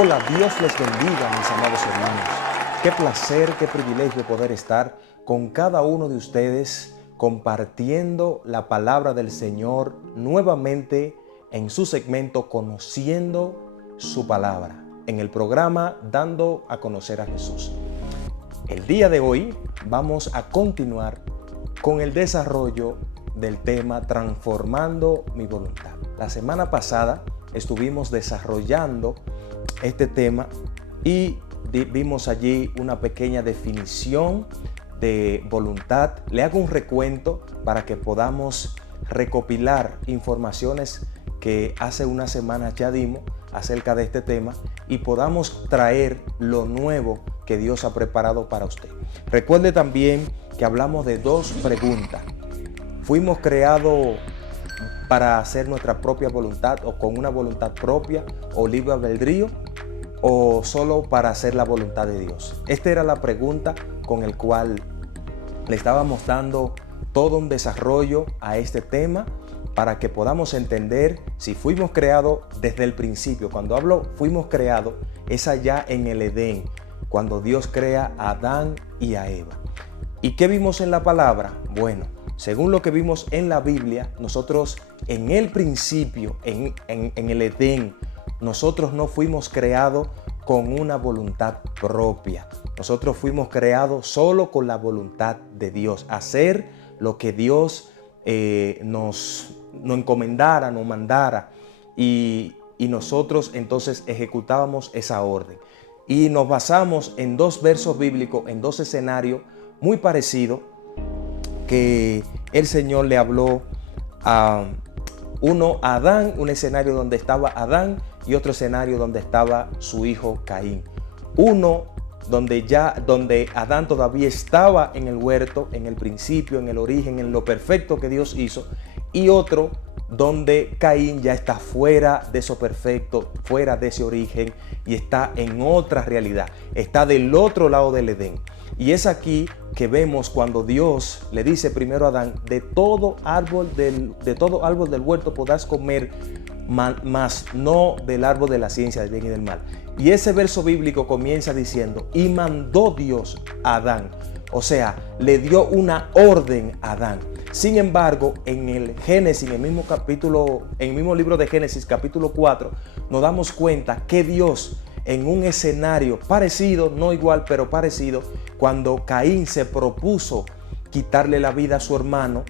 Hola, Dios les bendiga, mis amados hermanos. Qué placer, qué privilegio poder estar con cada uno de ustedes compartiendo la palabra del Señor nuevamente en su segmento Conociendo su Palabra, en el programa Dando a Conocer a Jesús. El día de hoy vamos a continuar con el desarrollo del tema Transformando mi voluntad. La semana pasada estuvimos desarrollando este tema y vimos allí una pequeña definición de voluntad. Le hago un recuento para que podamos recopilar informaciones que hace unas semanas ya dimos acerca de este tema y podamos traer lo nuevo que Dios ha preparado para usted. Recuerde también que hablamos de dos preguntas. ¿Fuimos creados para hacer nuestra propia voluntad o con una voluntad propia o libre albedrío o solo para hacer la voluntad de Dios? Esta era la pregunta con el cual le estábamos dando todo un desarrollo a este tema para que podamos entender si fuimos creados desde el principio. Cuando hablo fuimos creados, es allá en el Edén, cuando Dios crea a Adán y a Eva. ¿Y qué vimos en la palabra? Bueno, según lo que vimos en la Biblia, nosotros en el principio, en el Edén, nosotros no fuimos creados con una voluntad propia. Nosotros fuimos creados solo con la voluntad de Dios. Hacer lo que Dios nos encomendara, nos mandara. Y nosotros entonces ejecutábamos esa orden. Y nos basamos en dos versos bíblicos, en dos escenarios muy parecidos que el Señor le habló a Adán, un escenario donde estaba Adán y otro escenario donde estaba su hijo Caín. Uno donde Adán todavía estaba en el huerto, en el principio, en el origen, en lo perfecto que Dios hizo, y otro donde Caín ya está fuera de eso perfecto, fuera de ese origen y está en otra realidad, está del otro lado del Edén. Y es aquí que vemos cuando Dios le dice primero a Adán: de todo árbol del huerto podrás comer, mas no del árbol de la ciencia del bien y del mal. Y ese verso bíblico comienza diciendo: y mandó Dios a Adán. O sea, le dio una orden a Adán. Sin embargo, en el Génesis, en el mismo libro de Génesis, capítulo 4, nos damos cuenta que Dios, en un escenario parecido, no igual, pero parecido, cuando Caín se propuso quitarle la vida a su hermano,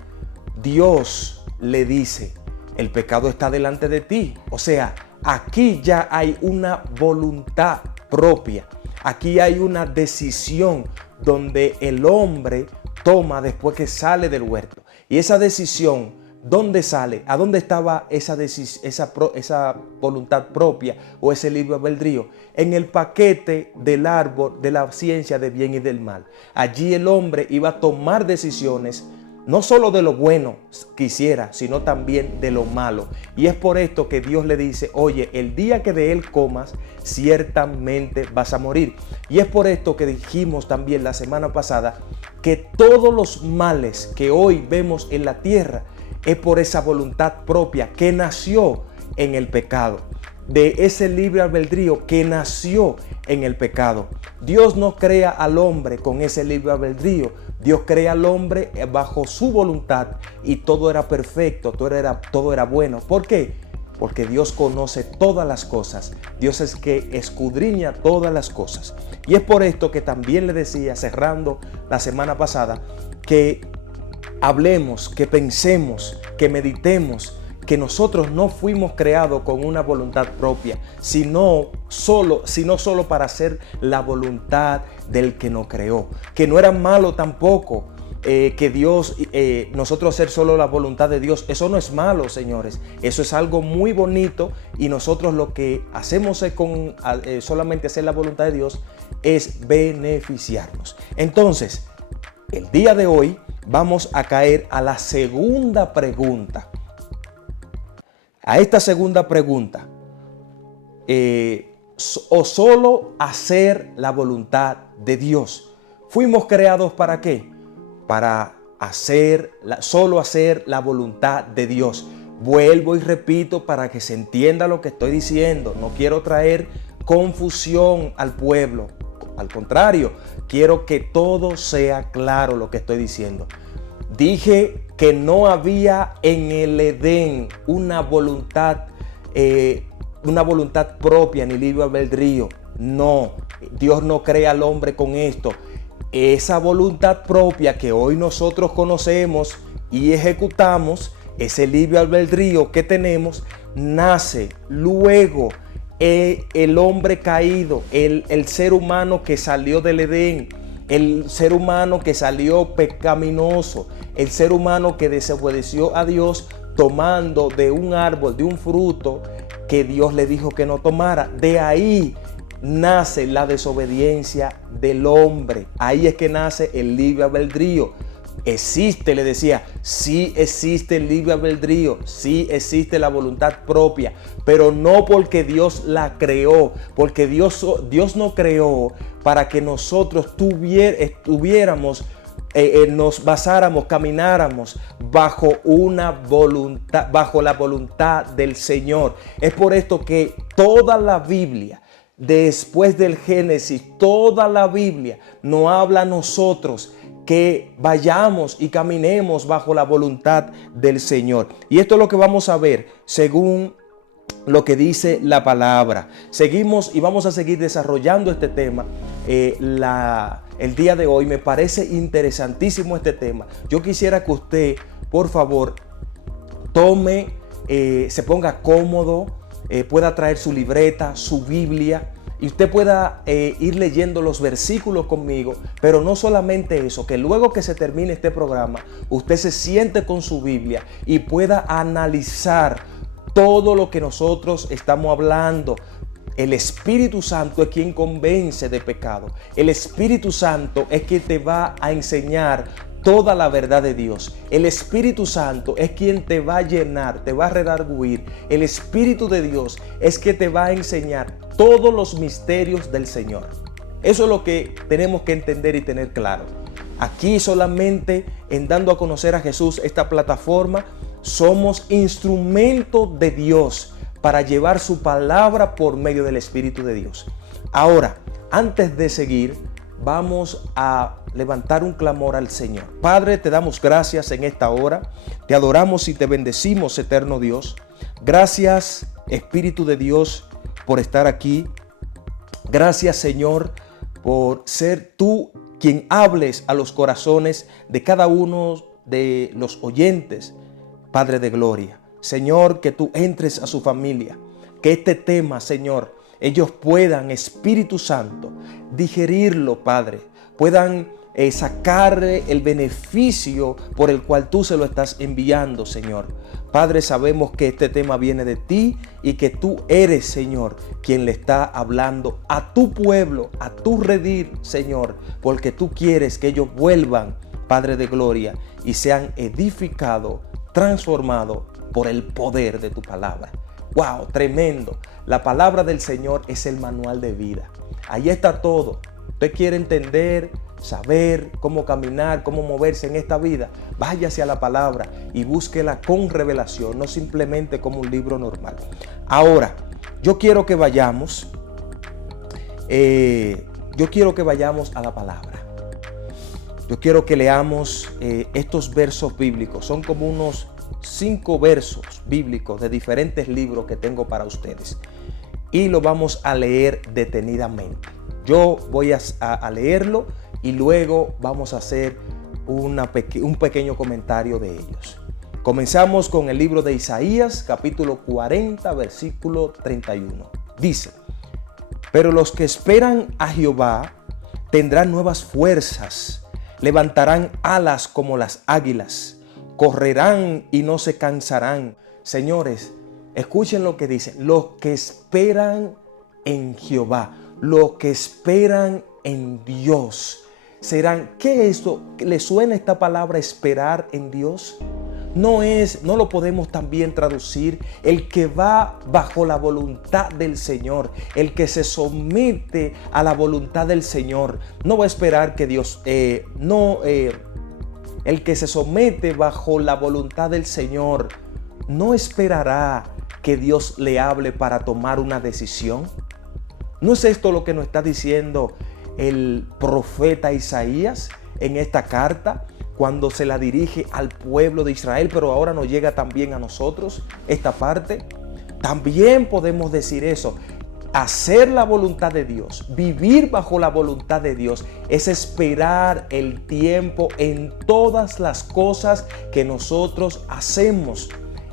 Dios le dice: el pecado está delante de ti. O sea, aquí ya hay una voluntad propia. Aquí hay una decisión donde el hombre toma después que sale del huerto. Y esa decisión, ¿dónde sale? ¿A dónde estaba esa voluntad propia o ese libre albedrío? En el paquete del árbol de la ciencia del bien y del mal. Allí el hombre iba a tomar decisiones, no solo de lo bueno que hiciera, sino también de lo malo. Y es por esto que Dios le dice: oye, el día que de él comas, ciertamente vas a morir. Y es por esto que dijimos también la semana pasada que todos los males que hoy vemos en la tierra es por esa voluntad propia que nació en el pecado, de ese libre albedrío que nació en el pecado. Dios no crea al hombre con ese libre albedrío. Dios crea al hombre bajo su voluntad y todo era perfecto, todo era bueno. ¿Por qué? Porque Dios conoce todas las cosas. Dios es que escudriña todas las cosas. Y es por esto que también le decía, cerrando la semana pasada, que hablemos, que pensemos, que meditemos, que nosotros no fuimos creados con una voluntad propia, sino solo para hacer la voluntad del que nos creó. Que no era malo tampoco que Dios, nosotros hacer solo la voluntad de Dios. Eso no es malo, señores. Eso es algo muy bonito y nosotros lo que hacemos con solamente hacer la voluntad de Dios es beneficiarnos. Entonces, el día de hoy vamos a caer a la segunda pregunta. A esta segunda pregunta, o solo hacer la voluntad de Dios. ¿Fuimos creados para qué? Para solo hacer la voluntad de Dios. Vuelvo y repito para que se entienda lo que estoy diciendo. No quiero traer confusión al pueblo. Al contrario, quiero que todo sea claro lo que estoy diciendo. Dije que no había en el Edén una voluntad propia ni libre albedrío. No, Dios no crea al hombre con esto. Esa voluntad propia que hoy nosotros conocemos y ejecutamos, ese libre albedrío que tenemos, nace luego el hombre caído, el ser humano que salió del Edén, el ser humano que salió pecaminoso, el ser humano que desobedeció a Dios tomando de un árbol, de un fruto que Dios le dijo que no tomara. De ahí nace la desobediencia del hombre. Ahí es que nace el libre albedrío. Existe, le decía, sí existe el libre albedrío, sí existe la voluntad propia, pero no porque Dios la creó, porque Dios no creó para que nosotros estuviéramos, nos basáramos, camináramos bajo una voluntad, bajo la voluntad del Señor. Es por esto que toda la Biblia, después del Génesis, toda la Biblia nos habla a nosotros que vayamos y caminemos bajo la voluntad del Señor. Y esto es lo que vamos a ver según lo que dice la palabra. Seguimos y vamos a seguir desarrollando este tema el día de hoy. Me parece interesantísimo este tema. Yo quisiera que usted, por favor, tome, se ponga cómodo, pueda traer su libreta, su Biblia, y usted pueda ir leyendo los versículos conmigo. Pero no solamente eso, que luego que se termine este programa, usted se siente con su Biblia y pueda analizar todo lo que nosotros estamos hablando. El Espíritu Santo es quien convence de pecado. El Espíritu Santo es quien te va a enseñar toda la verdad de Dios. El Espíritu Santo es quien te va a llenar, te va a redarguir. El Espíritu de Dios es que te va a enseñar todos los misterios del Señor. Eso es lo que tenemos que entender y tener claro. Aquí solamente en dando a conocer a Jesús, esta plataforma, somos instrumentos de Dios para llevar su palabra por medio del Espíritu de Dios. Ahora, antes de seguir, vamos a levantar un clamor al Señor. Padre, te damos gracias en esta hora. Te adoramos y te bendecimos, eterno Dios. Gracias, Espíritu de Dios, por estar aquí. Gracias, Señor, por ser tú quien hables a los corazones de cada uno de los oyentes, Padre de gloria. Señor, que tú entres a su familia, que este tema, Señor, ellos puedan, Espíritu Santo, digerirlo, Padre, puedan sacar el beneficio por el cual tú se lo estás enviando, Señor. Padre, sabemos que este tema viene de ti y que tú eres, Señor, quien le está hablando a tu pueblo, a tu redil, Señor, porque tú quieres que ellos vuelvan, Padre de gloria, y sean edificados, transformados por el poder de tu palabra. ¡Wow! Tremendo. La palabra del Señor es el manual de vida. Ahí está todo. Usted quiere entender, saber cómo caminar, cómo moverse en esta vida, váyase a la palabra y búsquela con revelación, no simplemente como un libro normal. Ahora, yo quiero que vayamos a la palabra. Yo quiero que leamos estos versos bíblicos. Son como unos 5 versos bíblicos de diferentes libros que tengo para ustedes. Y lo vamos a leer detenidamente. Yo voy a leerlo y luego vamos a hacer un pequeño comentario de ellos. Comenzamos con el libro de Isaías, capítulo 40, versículo 31. Dice: pero los que esperan a Jehová tendrán nuevas fuerzas, levantarán alas como las águilas, correrán y no se cansarán. Señores, escuchen lo que dice: los que esperan en Jehová, los que esperan en Dios. Serán, ¿qué es esto? ¿Le suena esta palabra esperar en Dios? No lo podemos también traducir el que va bajo la voluntad del Señor, el que se somete a la voluntad del Señor. No va a esperar que Dios, el que se somete bajo la voluntad del Señor, no esperará que Dios le hable para tomar una decisión. ¿No es esto lo que nos está diciendo el profeta Isaías en esta carta cuando se la dirige al pueblo de Israel, pero ahora nos llega también a nosotros esta parte? También podemos decir eso. Hacer la voluntad de Dios, vivir bajo la voluntad de Dios, es esperar el tiempo en todas las cosas que nosotros hacemos.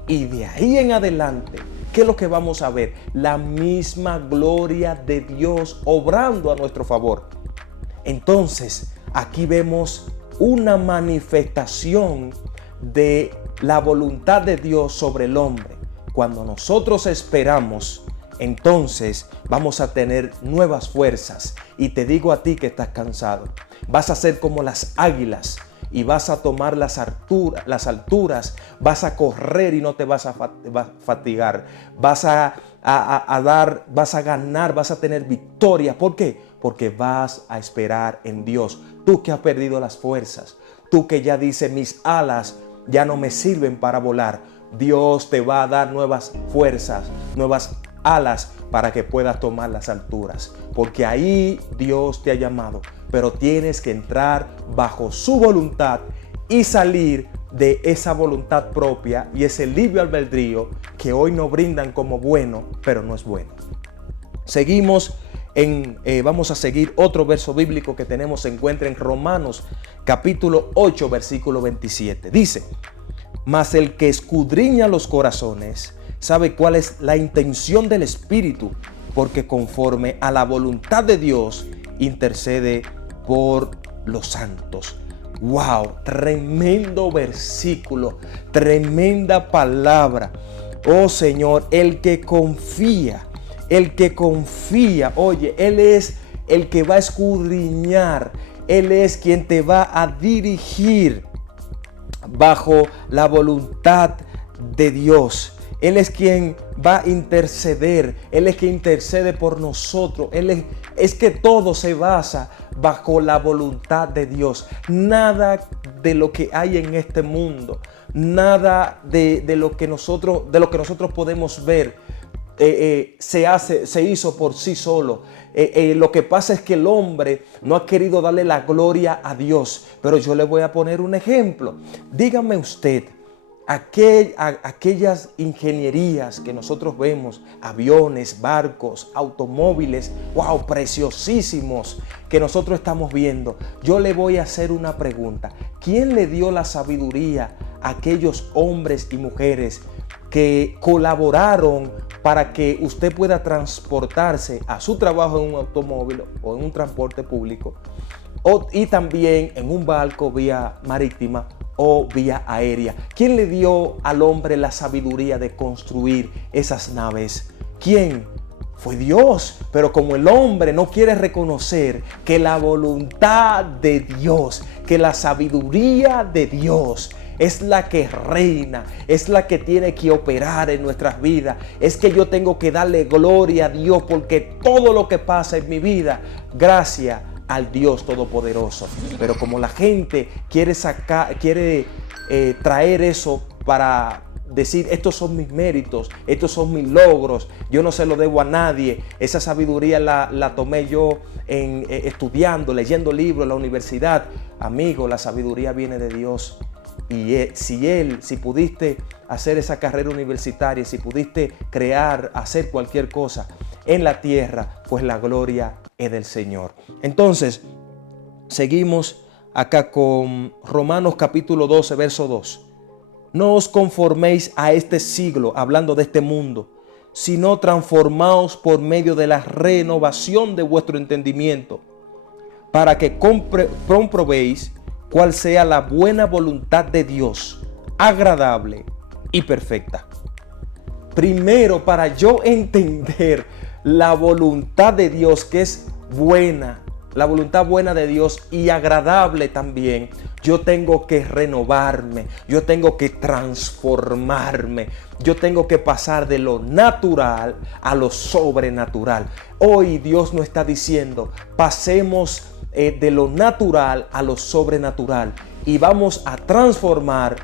Y de ahí en adelante, ¿qué es lo que vamos a ver? La misma gloria de Dios obrando a nuestro favor. Entonces, aquí vemos una manifestación de la voluntad de Dios sobre el hombre. Cuando nosotros esperamos, entonces vamos a tener nuevas fuerzas. Y te digo a ti que estás cansado, vas a ser como las águilas y vas a tomar las alturas, vas a correr y no te vas a fatigar, vas a ganar, vas a tener victoria. ¿Por qué? Porque vas a esperar en Dios. Tú que has perdido las fuerzas, tú que ya dices, mis alas ya no me sirven para volar, Dios te va a dar nuevas fuerzas, nuevas alas para que puedas tomar las alturas, porque ahí Dios te ha llamado, pero tienes que entrar bajo su voluntad y salir de esa voluntad propia y ese libre albedrío que hoy nos brindan como bueno, pero no es bueno. Seguimos vamos a seguir otro verso bíblico que se encuentra en Romanos capítulo 8 versículo 27. Dice: mas el que escudriña los corazones sabe cuál es la intención del Espíritu, porque conforme a la voluntad de Dios intercede por los santos. ¡Wow! Tremendo versículo, tremenda palabra. Oh Señor, el que confía, oye, Él es el que va a escudriñar, Él es quien te va a dirigir bajo la voluntad de Dios. Él es quien va a interceder, Él es quien intercede por nosotros. Es que todo se basa bajo la voluntad de Dios. Nada de lo que hay en este mundo, nada de lo que nosotros podemos ver se hizo por sí solo. Lo que pasa es que el hombre no ha querido darle la gloria a Dios. Pero yo le voy a poner un ejemplo. Dígame usted, aquellas ingenierías que nosotros vemos, aviones, barcos, automóviles, wow, preciosísimos, que nosotros estamos viendo. Yo le voy a hacer una pregunta. ¿Quién le dio la sabiduría a aquellos hombres y mujeres que colaboraron para que usted pueda transportarse a su trabajo en un automóvil o en un transporte público, y también en un barco vía marítima o vía aérea? ¿Quién le dio al hombre la sabiduría de construir esas naves? ¿Quién? Fue Dios. Pero como el hombre no quiere reconocer que la voluntad de Dios, que la sabiduría de Dios es la que reina, es la que tiene que operar en nuestras vidas, es que yo tengo que darle gloria a Dios, porque todo lo que pasa en mi vida, gracias al Dios Todopoderoso. Pero como la gente quiere traer eso para decir, estos son mis méritos, estos son mis logros, yo no se lo debo a nadie. Esa sabiduría la tomé yo estudiando, leyendo libros en la universidad. Amigo, la sabiduría viene de Dios. Y si pudiste hacer esa carrera universitaria, si pudiste hacer cualquier cosa en la tierra, pues la gloria es del Señor. Entonces, seguimos acá con Romanos capítulo 12, verso 2. No os conforméis a este siglo, hablando de este mundo, sino transformaos por medio de la renovación de vuestro entendimiento, para que comprobéis cuál sea la buena voluntad de Dios, agradable y perfecta. Primero, para yo entender la voluntad de Dios, que es buena, la voluntad buena de Dios y agradable también, yo tengo que renovarme, yo tengo que transformarme, yo tengo que pasar de lo natural a lo sobrenatural. Hoy Dios nos está diciendo, pasemos de lo natural a lo sobrenatural y vamos a transformar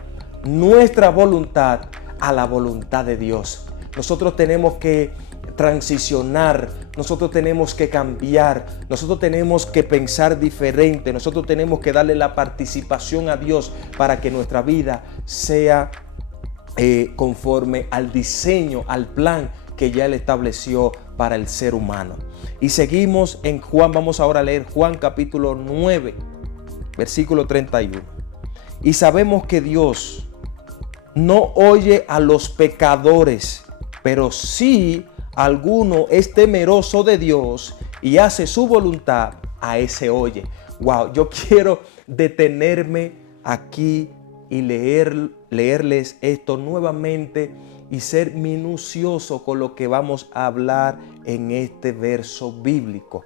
nuestra voluntad a la voluntad de Dios. Nosotros tenemos que transicionar, nosotros tenemos que cambiar, nosotros tenemos que pensar diferente, nosotros tenemos que darle la participación a Dios para que nuestra vida sea conforme al diseño, al plan que ya Él estableció para el ser humano. Y seguimos en Juan, vamos ahora a leer Juan capítulo 9, versículo 31. Y sabemos que Dios no oye a los pecadores, pero si alguno es temeroso de Dios y hace su voluntad, a ese oye. Wow, yo quiero detenerme aquí y leerles esto nuevamente y ser minucioso con lo que vamos a hablar en este verso bíblico.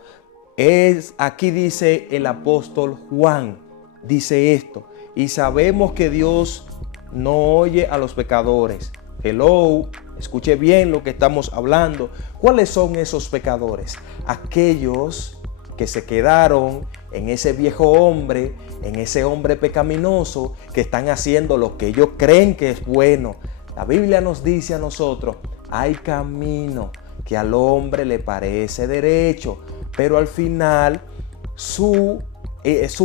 Aquí dice el apóstol Juan, dice esto: y sabemos que Dios no oye a los pecadores. Hello, escuche bien lo que estamos hablando. ¿Cuáles son esos pecadores? Aquellos que se quedaron en ese viejo hombre, en ese hombre pecaminoso, que están haciendo lo que ellos creen que es bueno. La Biblia nos dice a nosotros: hay camino que al hombre le parece derecho, pero al final su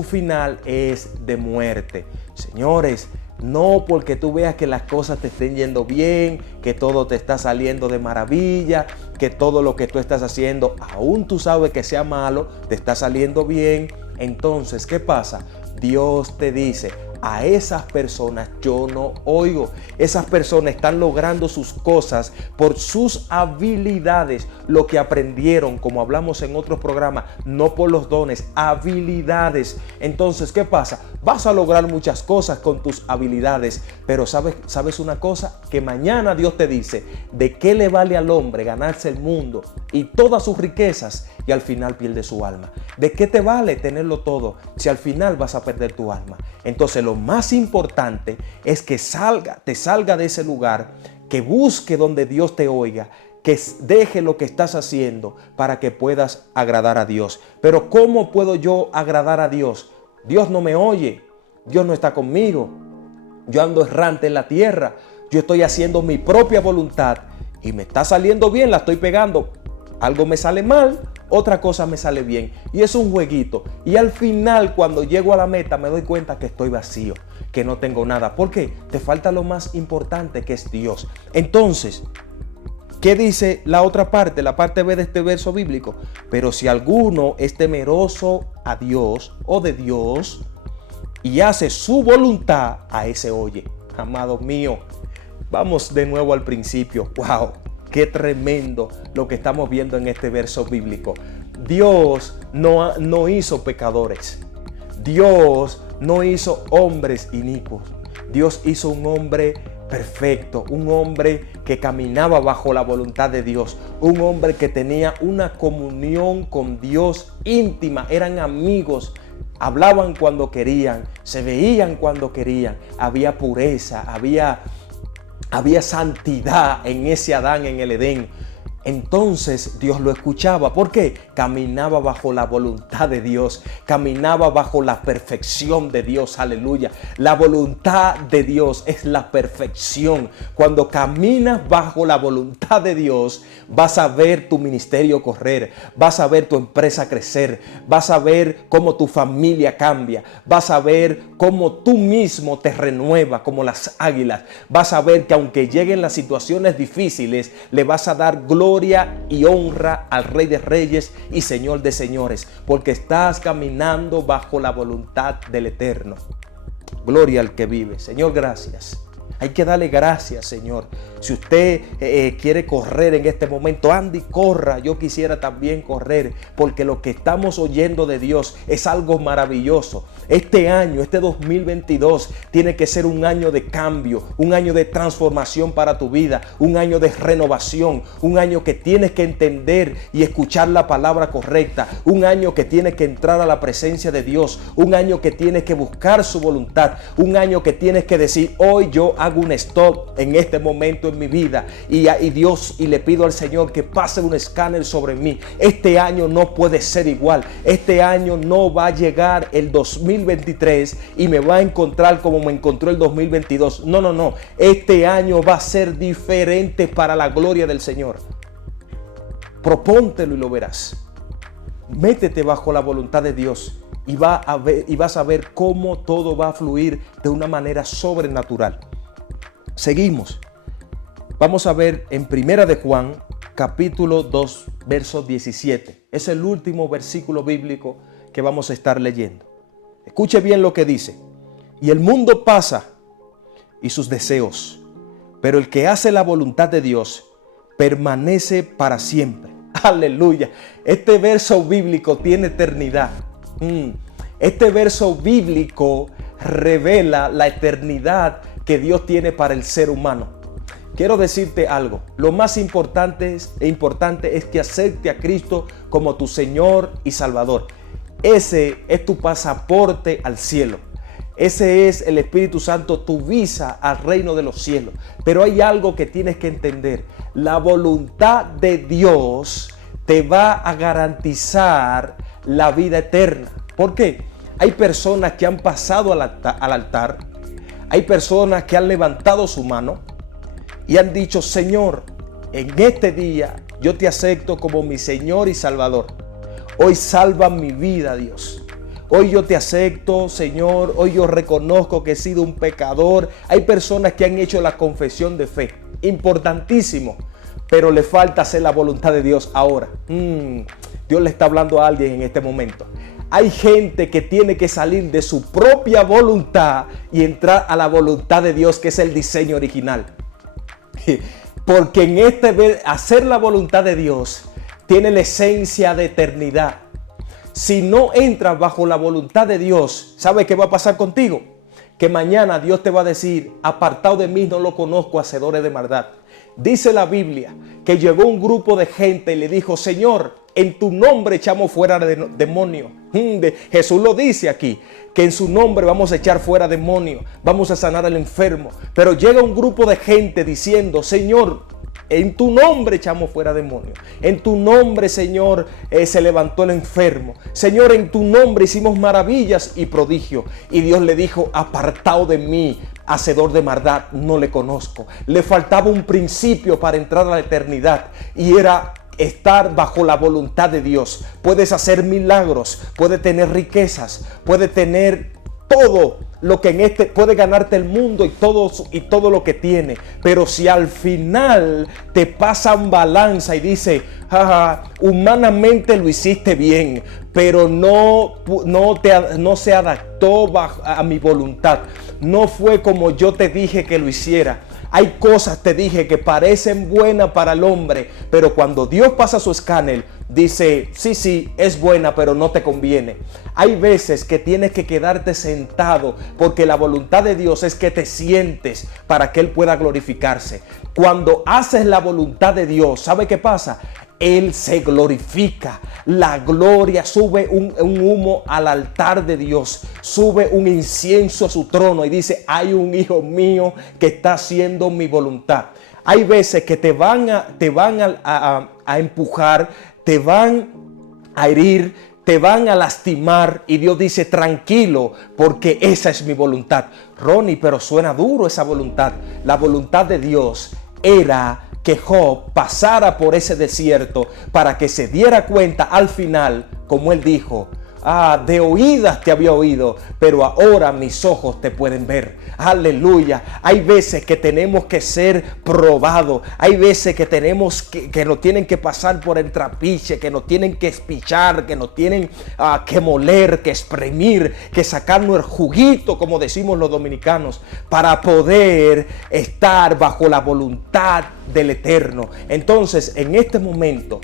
final es de muerte. Señores, no porque tú veas que las cosas te estén yendo bien, que todo te está saliendo de maravilla, que todo lo que tú estás haciendo, aún tú sabes que sea malo, te está saliendo bien. Entonces, ¿qué pasa? Dios te dice: a esas personas yo no oigo. Esas personas están logrando sus cosas por sus habilidades, lo que aprendieron, como hablamos en otros programas, no por los dones, habilidades. Entonces, ¿qué pasa? Vas a lograr muchas cosas con tus habilidades, pero ¿sabes una cosa? Que mañana Dios te dice: ¿de qué le vale al hombre ganarse el mundo y todas sus riquezas y al final pierde su alma? ¿De qué te vale tenerlo todo si al final vas a perder tu alma? Entonces, lo más importante es que te salga de ese lugar, que busque donde Dios te oiga, que deje lo que estás haciendo para que puedas agradar a Dios. Pero ¿cómo puedo yo agradar a Dios? Dios no me oye, Dios no está conmigo, yo ando errante en la tierra, yo estoy haciendo mi propia voluntad y me está saliendo bien, la estoy pegando. Algo me sale mal, otra cosa me sale bien. Y es un jueguito. Y al final, cuando llego a la meta, me doy cuenta que estoy vacío, que no tengo nada. ¿Por qué? Te falta lo más importante, que es Dios. Entonces, ¿qué dice la otra parte, la parte B de este verso bíblico? Pero si alguno es temeroso a Dios o de Dios y hace su voluntad, a ese oye. Amado mío, vamos de nuevo al principio. ¡Wow! Qué tremendo lo que estamos viendo en este verso bíblico. Dios no hizo pecadores. Dios no hizo hombres inicuos. Dios hizo un hombre perfecto, un hombre que caminaba bajo la voluntad de Dios, un hombre que tenía una comunión con Dios íntima, eran amigos, hablaban cuando querían, se veían cuando querían, había pureza, había santidad en ese Adán en el Edén. Entonces Dios lo escuchaba. ¿Por qué? Caminaba bajo la voluntad de Dios, caminaba bajo la perfección de Dios. Aleluya. La voluntad de Dios es la perfección. Cuando caminas bajo la voluntad de Dios, vas a ver tu ministerio correr, vas a ver tu empresa crecer, vas a ver cómo tu familia cambia, vas a ver cómo tú mismo te renuevas como las águilas, vas a ver que aunque lleguen las situaciones difíciles, le vas a dar gloria y honra al Rey de Reyes y Señor de Señores, porque estás caminando bajo la voluntad del Eterno. Gloria al que vive. Señor, gracias. Hay que darle gracias, Señor. Si usted quiere correr en este momento, ande y corra. Yo quisiera también correr, porque lo que estamos oyendo de Dios es algo maravilloso. Este año, este 2022, tiene que ser un año de cambio, un año de transformación para tu vida, un año de renovación, un año que tienes que entender y escuchar la palabra correcta, un año que tienes que entrar a la presencia de Dios, un año que tienes que buscar su voluntad, un año que tienes que decir: hoy yo hago un stop en este momento en mi vida y le pido al Señor que pase un escáner sobre mí. Este año no puede ser igual. Este año no va a llegar el 2023 y me va a encontrar como me encontró el 2022. No. Este año va a ser diferente para la gloria del Señor. Propóntelo y lo verás. Métete bajo la voluntad de Dios y vas a ver cómo todo va a fluir de una manera sobrenatural. Seguimos. Vamos a ver en Primera de Juan, capítulo 2, verso 17. Es el último versículo bíblico que vamos a estar leyendo. Escuche bien lo que dice. Y el mundo pasa y sus deseos, pero el que hace la voluntad de Dios permanece para siempre. Aleluya. Este verso bíblico tiene eternidad. Este verso bíblico revela la eternidad que Dios tiene para el ser humano. Quiero decirte algo. Lo más importante es que acepte a Cristo como tu Señor y Salvador. Ese es tu pasaporte al cielo. Ese es el Espíritu Santo, tu visa al reino de los cielos. Pero hay algo que tienes que entender. La voluntad de Dios te va a garantizar la vida eterna. ¿Por qué? Hay personas que han pasado al altar. Hay personas que han levantado su mano y han dicho: Señor, en este día yo te acepto como mi Señor y Salvador. Hoy salva mi vida, Dios. Hoy yo te acepto, Señor. Hoy yo reconozco que he sido un pecador. Hay personas que han hecho la confesión de fe. Importantísimo. Pero le falta hacer la voluntad de Dios ahora. Dios le está hablando a alguien en este momento. Hay gente que tiene que salir de su propia voluntad y entrar a la voluntad de Dios, que es el diseño original. Porque en hacer la voluntad de Dios tiene la esencia de eternidad. Si no entras bajo la voluntad de Dios, ¿sabes qué va a pasar contigo? Que mañana Dios te va a decir: apartado de mí, no lo conozco, hacedores de maldad. Dice la Biblia que llegó un grupo de gente y le dijo: Señor, en tu nombre echamos fuera demonios. Jesús lo dice aquí, que en su nombre vamos a echar fuera demonios, vamos a sanar al enfermo. Pero llega un grupo de gente diciendo: Señor, en tu nombre echamos fuera demonios. En tu nombre, Señor, se levantó el enfermo. Señor, en tu nombre hicimos maravillas y prodigios. Y Dios le dijo: apartado de mí, hacedor de maldad, no le conozco. Le faltaba un principio para entrar a la eternidad, y era estar bajo la voluntad de Dios. Puedes hacer milagros, puedes tener riquezas, puedes tener todo lo que puede ganarte el mundo y todo lo que tiene. Pero si al final te pasan balanza y dice: humanamente lo hiciste bien, pero no se adaptó a mi voluntad. No fue como yo te dije que lo hiciera. Hay cosas, te dije, que parecen buenas para el hombre, pero cuando Dios pasa su escáner, dice: sí, es buena, pero no te conviene. Hay veces que tienes que quedarte sentado, porque la voluntad de Dios es que te sientes para que Él pueda glorificarse. Cuando haces la voluntad de Dios, ¿sabe qué pasa? Él se glorifica. La gloria sube un humo al altar de Dios, sube un incienso a su trono y dice: hay un hijo mío que está haciendo mi voluntad. Hay veces que te van a empujar, te van a herir, te van a lastimar, y Dios dice: tranquilo, porque esa es mi voluntad. Ronnie, pero suena duro esa voluntad. La voluntad de Dios era que Job pasara por ese desierto para que se diera cuenta al final, como él dijo: de oídas te había oído, pero ahora mis ojos te pueden ver. Aleluya. Hay veces que tenemos que ser probados. Hay veces que tenemos que nos tienen que pasar por el trapiche, que nos tienen que espichar, que nos tienen que moler, que exprimir, que sacarnos el juguito, como decimos los dominicanos, para poder estar bajo la voluntad del Eterno. Entonces, en este momento,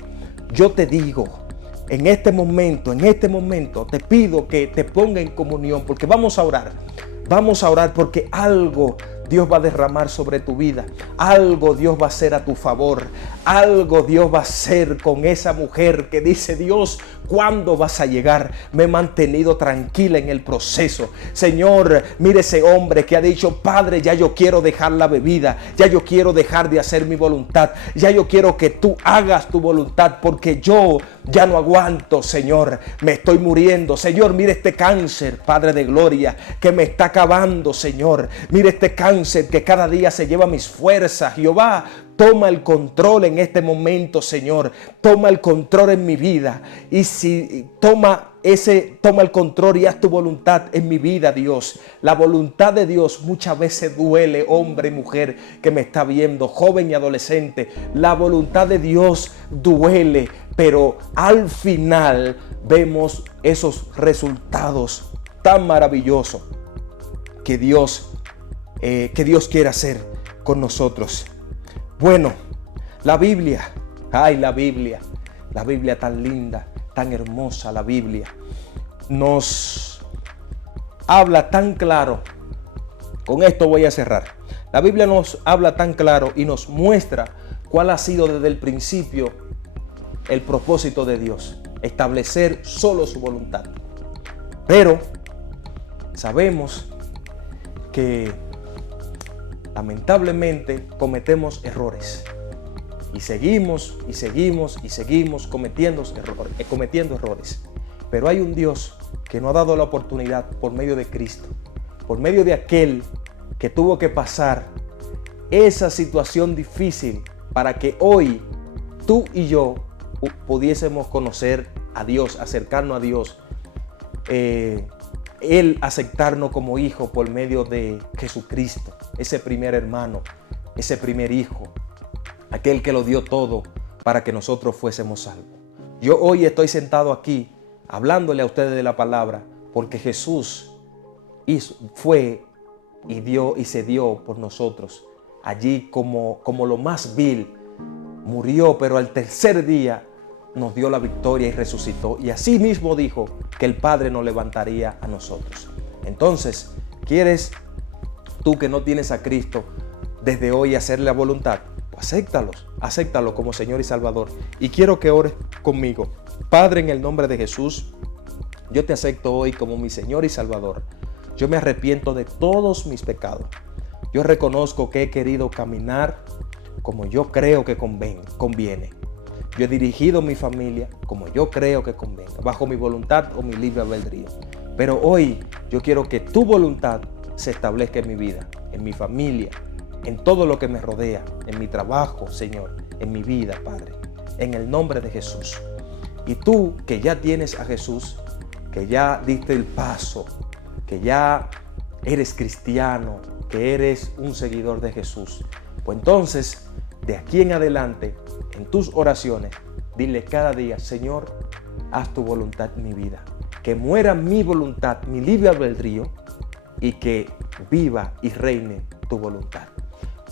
yo te digo, en este momento te pido que te ponga en comunión, porque vamos a orar porque algo Dios va a derramar sobre tu vida, algo Dios va a hacer a tu favor, algo Dios va a hacer con esa mujer que dice: Dios, ¿cuándo vas a llegar? Me he mantenido tranquila en el proceso. Señor, mire ese hombre que ha dicho: Padre, ya yo quiero dejar la bebida, ya yo quiero dejar de hacer mi voluntad, ya yo quiero que tú hagas tu voluntad, porque yo ya no aguanto, Señor, me estoy muriendo. Señor, mire este cáncer, Padre de gloria, que me está acabando, Señor. Mire este cáncer que cada día se lleva mis fuerzas. Jehová, Toma el control en este momento, Señor. Toma el control en mi vida. Y si toma el control y haz tu voluntad en mi vida, Dios. La voluntad de Dios muchas veces duele, hombre y mujer que me está viendo, joven y adolescente. La voluntad de Dios duele, pero al final vemos esos resultados tan maravillosos que Dios quiere hacer con nosotros. Bueno, la Biblia tan linda, tan hermosa, la Biblia nos habla tan claro. Con esto voy a cerrar. La Biblia nos habla tan claro y nos muestra cuál ha sido desde el principio el propósito de Dios: establecer solo su voluntad. Pero sabemos que lamentablemente cometemos errores y seguimos cometiendo errores. Pero hay un Dios que nos ha dado la oportunidad por medio de Cristo, por medio de aquel que tuvo que pasar esa situación difícil para que hoy tú y yo pudiésemos conocer a Dios, acercarnos a Dios. Él aceptarnos como hijo por medio de Jesucristo, ese primer hermano, ese primer hijo, aquel que lo dio todo para que nosotros fuésemos salvos. Yo hoy estoy sentado aquí hablándole a ustedes de la palabra porque Jesús fue y dio y se dio por nosotros allí como lo más vil. Murió, pero al tercer día nos dio la victoria y resucitó. Y así mismo dijo que el Padre nos levantaría a nosotros. Entonces, ¿quieres tú que no tienes a Cristo desde hoy hacerle la voluntad? Pues acéptalo como Señor y Salvador. Y quiero que ores conmigo. Padre, en el nombre de Jesús, yo te acepto hoy como mi Señor y Salvador. Yo me arrepiento de todos mis pecados. Yo reconozco que he querido caminar como yo creo que conviene. Yo he dirigido mi familia como yo creo que convenga, bajo mi voluntad o mi libre albedrío. Pero hoy yo quiero que tu voluntad se establezca en mi vida, en mi familia, en todo lo que me rodea, en mi trabajo, Señor, en mi vida, Padre, en el nombre de Jesús. Y tú que ya tienes a Jesús, que ya diste el paso, que ya eres cristiano, que eres un seguidor de Jesús, pues entonces, de aquí en adelante, en tus oraciones, dile cada día: Señor, haz tu voluntad en mi vida. Que muera mi voluntad, mi libre albedrío, y que viva y reine tu voluntad.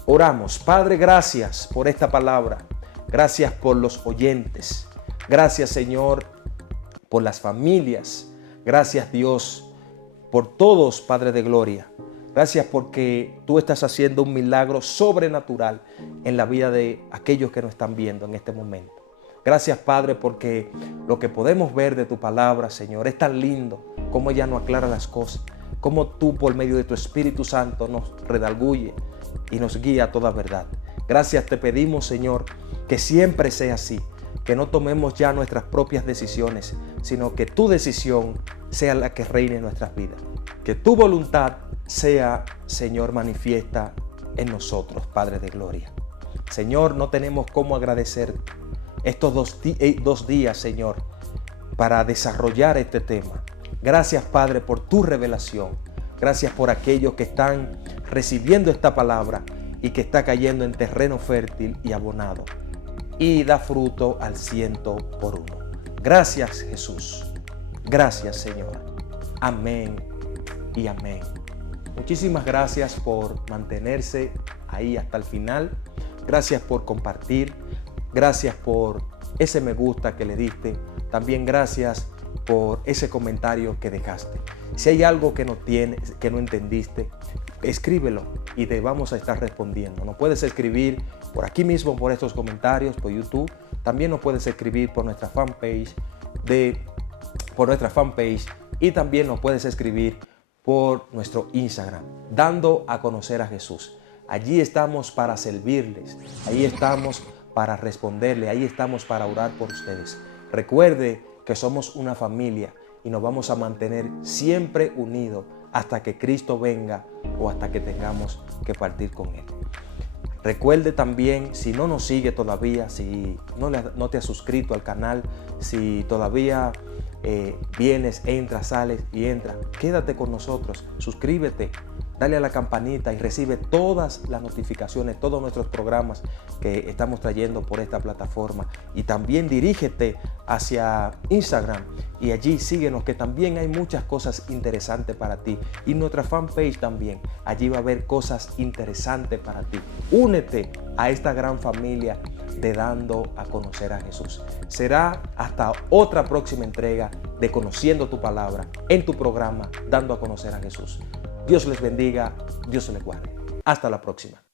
Oramos. Padre, gracias por esta palabra. Gracias por los oyentes. Gracias, Señor, por las familias. Gracias, Dios, por todos, Padre de gloria. Gracias porque tú estás haciendo un milagro sobrenatural en la vida de aquellos que nos están viendo en este momento. Gracias, Padre, porque lo que podemos ver de tu palabra, Señor, es tan lindo, como ella nos aclara las cosas, como tú por medio de tu Espíritu Santo nos redarguye y nos guía a toda verdad. Gracias te pedimos, Señor, que siempre sea así, que no tomemos ya nuestras propias decisiones, sino que tu decisión sea la que reine en nuestras vidas. Que tu voluntad sea, Señor, manifiesta en nosotros, Padre de gloria. Señor, no tenemos cómo agradecerte estos dos días, Señor, para desarrollar este tema. Gracias, Padre, por tu revelación. Gracias por aquellos que están recibiendo esta palabra y que está cayendo en terreno fértil y abonado y da fruto al 100%. Gracias, Jesús. Gracias, Señor. Amén y amén. Muchísimas gracias por mantenerse ahí hasta el final. Gracias por compartir. Gracias por ese me gusta que le diste. También gracias por ese comentario que dejaste. Si hay algo que no entendiste, escríbelo y te vamos a estar respondiendo. Nos puedes escribir por aquí mismo, por estos comentarios, por YouTube. También nos puedes escribir por nuestra fanpage y también nos puedes escribir por nuestro Instagram, dando a conocer a Jesús. Allí estamos para servirles, ahí estamos para responderle, ahí estamos para orar por ustedes. Recuerde que somos una familia y nos vamos a mantener siempre unidos hasta que Cristo venga o hasta que tengamos que partir con Él. Recuerde también, si no nos sigue todavía, si no te has suscrito al canal, si todavía vienes, entras, sales y entras, quédate con nosotros, suscríbete, dale a la campanita y recibe todas las notificaciones, todos nuestros programas que estamos trayendo por esta plataforma. Y también dirígete hacia Instagram y allí síguenos, que también hay muchas cosas interesantes para ti. Y nuestra fanpage también, allí va a haber cosas interesantes para ti. Únete a esta gran familia de Dando a Conocer a Jesús. Será hasta otra próxima entrega de Conociendo tu Palabra en tu programa Dando a Conocer a Jesús. Dios les bendiga, Dios les guarde. Hasta la próxima.